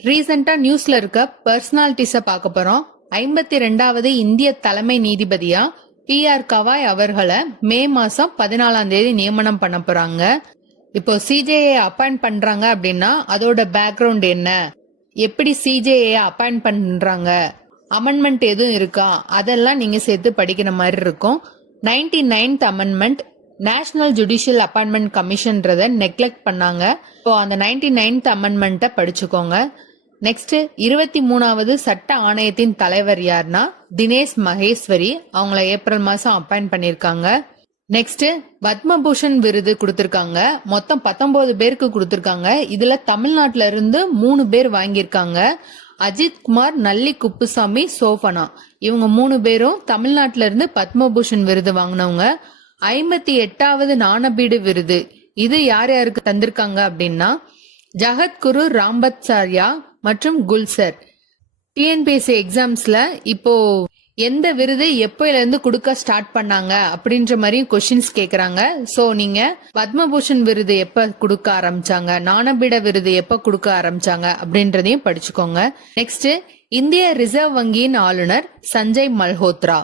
ரீசெண்டா நியூஸ்ல இருக்க பர்சனாலிட்டிஸ பார்க்க போறோம். 52வது இந்திய தலைமை நீதிபதியா பி.ஆர். கவாய் அவர்களை மே மாசம் 14ஆம் தேதி நியமனம் பண்ண போறாங்க. இப்போ சிஜேஏ அப்பாயிண்ட் பண்றாங்க அப்படின்னா அதோட பேக்ரவுண்ட் என்ன, எப்படி சிஜேஏ அப்பாயிண்ட் பண்றாங்க, அமெண்ட்மெண்ட் எதுவும் இருக்கா, அதெல்லாம் நீங்க சேர்த்து படிக்கிற மாதிரி இருக்கும். 99th amendment national judicial appointment கமிஷன்றத நெக்லெக்ட் பண்ணாங்க. இப்போ அந்த 99th அமெண்ட்மெண்ட்டை படிச்சுக்கோங்க. நெக்ஸ்ட் 23வது சட்ட ஆணையத்தின் தலைவர் யாருன்னா தினேஷ் மகேஸ்வரி. அவங்கள ஏப்ரல் மாசம் அப்பாயிண்ட் பண்ணிருக்காங்க. நெக்ஸ்ட் பத்மபூஷன் விருது கொடுத்திருக்காங்க. மொத்தம் 19 பேருக்கு கொடுத்திருக்காங்க. இதுல தமிழ்நாட்டுல இருந்து 3 பேர் வாங்கியிருக்காங்க. அஜித் குமார், நல்லி குப்புசாமி, சோஃபனா, இவங்க 3 பேரும் தமிழ்நாட்டுல இருந்து பத்மபூஷன் விருது வாங்கினவங்க. 58வது ஞானபீட விருது இது யார் யாருக்கு தந்திருக்காங்க அப்படின்னா ஜகத்குரு ராம்பத்சாரியா மற்றும் குல்சர். டிஎன்பிஎஸ்சி எக்ஸாம்ஸ்ல இப்போ எந்த விருது எப்போல இருந்து கொடுக்க ஸ்டார்ட் பண்ணாங்க அப்படின்ற மாதிரி கொஸ்டின்ஸ் கேக்குறாங்க. சோ நீங்க பத்மபூஷன் விருது எப்ப கொடுக்க ஆரம்பிச்சாங்க, ஞானபீட விருது எப்ப கொடுக்க ஆரம்பிச்சாங்க அப்படின்றதையும் படிச்சுக்கோங்க. நெக்ஸ்ட் இந்திய ரிசர்வ் வங்கியின் ஆளுநர் சஞ்சய் மல்ஹோத்ரா.